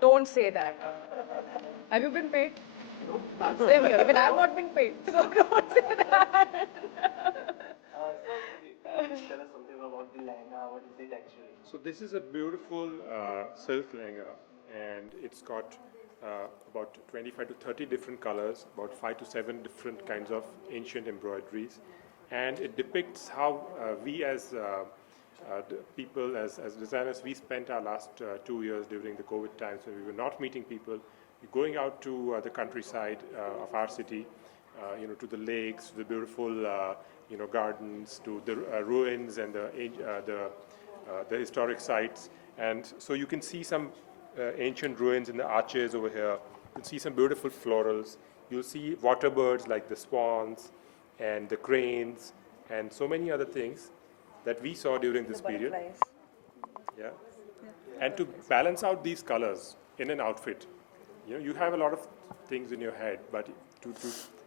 Don't say that. Have you been paid? Same here. Even I've not been paid. So don't say that. Tell us something about the lehenga. What is it actually? So this is a beautiful silk lehenga, and it's got about 25 to 30 different colors, about 5 to 7 different kinds of ancient embroideries, and it depicts how we as people, as designers, we spent our last 2 years during the COVID times when we were not meeting people, going out to the countryside of our city, to the lakes, the beautiful, gardens, to the ruins and the historic sites. And so you can see some ancient ruins in the arches over here. You can see some beautiful florals. You'll see water birds like the swans and the cranes and so many other things that we saw during this period. Yeah. And to balance out these colors in an outfit, you have a lot of things in your head, but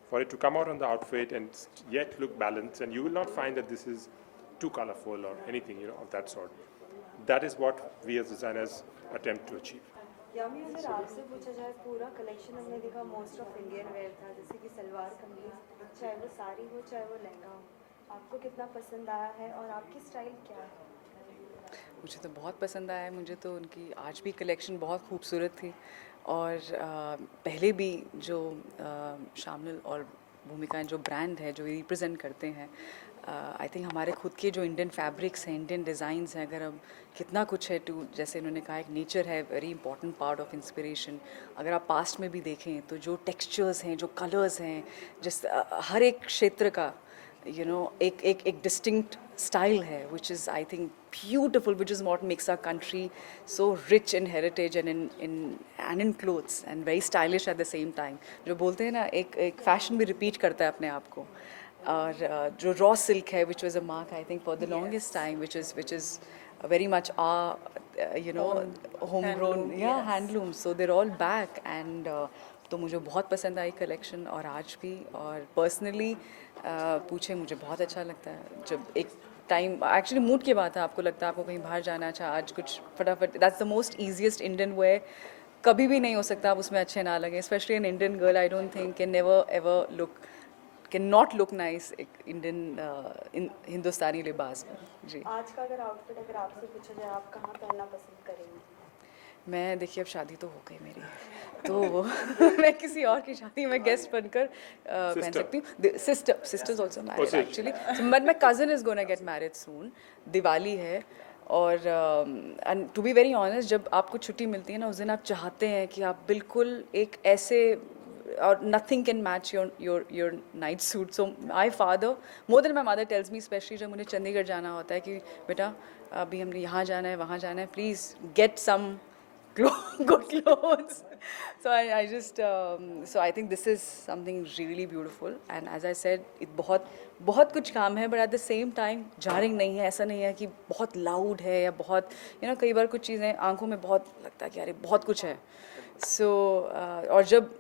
for it to come out on the outfit and yet look balanced, and you will not find that this is too colorful or anything, of that sort. That is what we as designers attempt to achieve. यामी अगर आपसे पूछा जाए पूरा कलेक्शन हमने देखा most of Indian wear था जैसे कि सलवार कमीज चाहे वो साड़ी हो चाहे वो लहंगा हो आपको कितना पसंद आया है और आपकी स्टाइल क्या है मुझे तो बहुत पसंद आया है मुझे तो उनकी आज भी कलेक्शन बहुत खूबसूरत थी और पहले भी जो शामिल और भूमिकाएं जो ब्रांड है जो रिप्रेजेंट करते हैं आई थिंक हमारे खुद के जो इंडियन फैब्रिक्स हैं इंडियन डिज़ाइंस हैं अगर अब कितना कुछ है टू जैसे इन्होंने कहा एक नेचर है very important part of inspiration अगर आप पास्ट में भी देखें तो जो टेक्सचर्स हैं जो कलर्स हैं जिस हर एक क्षेत्र का एक distinct style hai, which is I think beautiful, which is what makes our country so rich in heritage and in clothes and very stylish at the same time. जो बोलते हैं ना एक fashion भी repeat करता है अपने आप को और जो raw silk है which was a mark I think for the longest time which is very much our homegrown handloom so they're all back and तो मुझे बहुत पसंद आई कलेक्शन और आज भी और पर्सनली पूछे मुझे बहुत अच्छा लगता है जब एक टाइम एक्चुअली मूड की बात है आपको लगता है आपको कहीं बाहर जाना अच्छा आज कुछ फटाफट that's the most easiest Indian way कभी भी नहीं हो सकता आप उसमें अच्छे ना लगे specially an Indian girl I don't think can never ever look can not look nice एक इंडियन हिंदुस्तानी लिबास में जी आज का अगर आउटफिट अगर आपसे पूछा जाए आप कहाँ पहनना पसंद करेंगे मैं देखिए अब शादी तो हो गई मेरी तो मैं किसी और की शादी में गेस्ट बनकर पहन सकती हूँ sisters also married actually but my cousin is gonna get married soon Diwali है और टू बी वेरी ऑनेस्ट जब आपको छुट्टी मिलती है ना उस दिन आप चाहते हैं कि आप बिल्कुल एक ऐसे और nothing can match your night suit so my father more than my mother tells me specially जब मुझे चंडीगढ़ जाना होता है कि बेटा अभी हमने यहाँ जाना है वहाँ जाना है please get some good clothes so I just so I think this is something really beautiful and as I said it बहुत कुछ काम है but at the same time jarring नहीं है ऐसा नहीं है कि बहुत loud है या बहुत कई बार कुछ चीज़ें आंखों में बहुत लगता है कि अरे बहुत कुछ है so और जब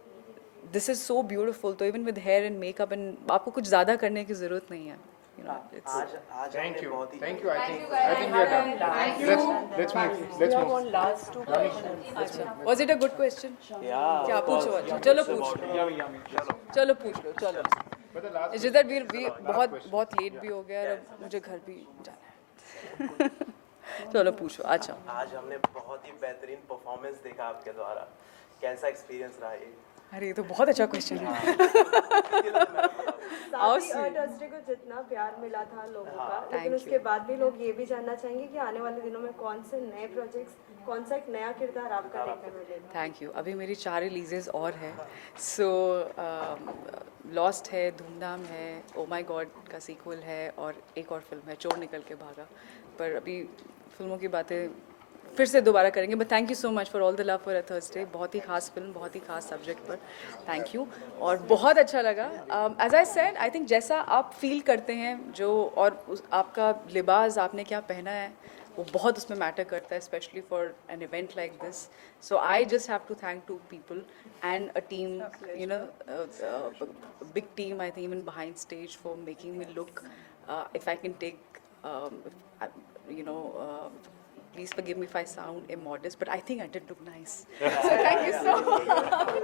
this is so beautiful तो even with hair and makeup and आपको कुछ ज़्यादा करने की ज़रूरत नहीं है Thank you. Thank you. I think we are done. Let's move. last two questions Was it a good question? Yeah. क्या पूछो अच्छा चलो पूछ लो चलो पूछ लो चलो It's just that we बहुत लेट भी हो गया और अब मुझे घर भी जाना है चलो पूछो अच्छा आज हमने बहुत ही बेहतरीन परफॉर्मेंस देखा आपके द्वारा कैसा एक्सपीरियंस रहा ये अरे ये तो बहुत अच्छा क्वेश्चन है थर्सडे को जितना प्यार मिला था लोगों का लेकिन उसके बाद भी लोग ये भी जानना चाहेंगे कि आने वाले दिनों में कौन से नए प्रोजेक्ट्स कौन सा एक नया किरदार आपका देखने मिलेगा थैंक यू अभी मेरी 4 रिलीजेस और हैं सो लॉस्ट है धूमधाम है ओ माय गॉड का सीक्वल है और एक और फिल्म है चोर निकल के भागा पर अभी फिल्मों की बातें फिर से दोबारा करेंगे but thank you so much for all the love for a Thursday बहुत ही खास फिल्म बहुत ही खास सब्जेक्ट पर थैंक यू और बहुत अच्छा लगा as I said I think जैसा आप फील करते हैं जो और आपका लिबास आपने क्या पहना है वो बहुत उसमें मैटर करता है specially for an event like this so I just have to thank 2 people and a team big team I think even behind stage for making me look if I can take Please forgive me if I sound immodest, but I think I did look nice. So thank you so much.